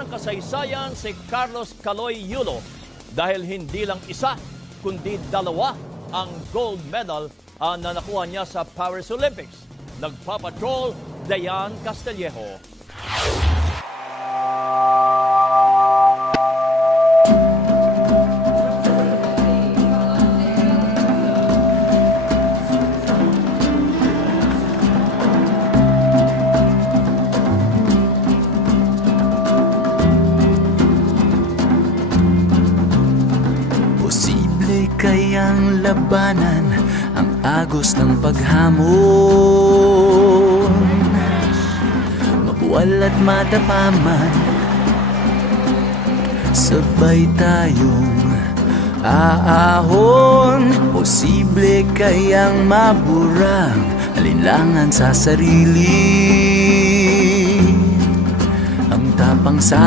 Ng kasaysayan si Carlos Caloy Yulo dahil hindi lang isa kundi dalawa ang gold medal na nakuha niya sa Paris Olympics. Nagpapatrol, Dayan Castillejo. Posible kayang labanan ang agos ng paghamon, mabuwal at matapaman, sabay tayong aahon. Posible kayang maburang alinlangan sa sarili, ang tapang sa